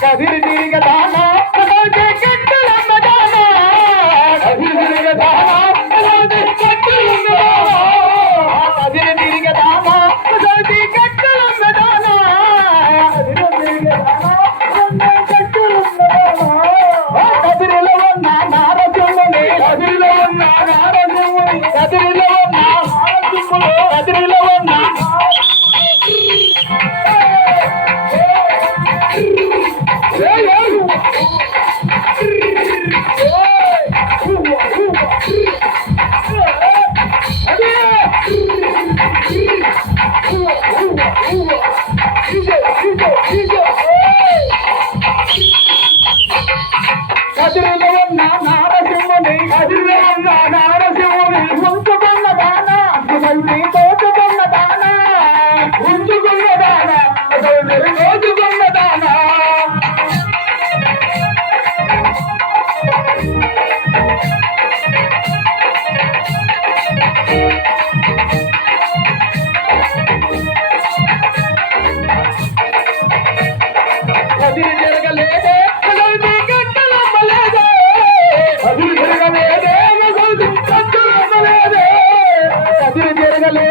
కదిరి తిరిగదానా కట్టలన్నదానా కదిరి తిరిగదానా కదిరి తిరిగదానా కట్టలన్నదానా కదిరిలో ఉన్న నారసింహుని కదిరిలో ఉన్న నారసింహుని కదిరిలో ఉన్న నారసింహులు కదిరిలో ఉన్న కదిరిలో ఉన్న నారసింహుని కదిరిలో ఉన్న నారసింహుని ఉంచుకున్న దానా దోచుకున్న దానా ఉంచుకున్న దానా దోచుకున్న దానా కదిరి జరగలేదే గట్టలమ్మలేదే కదిరి జరగలేదే గట్టలమ్మలేదే కదిరి జరగలే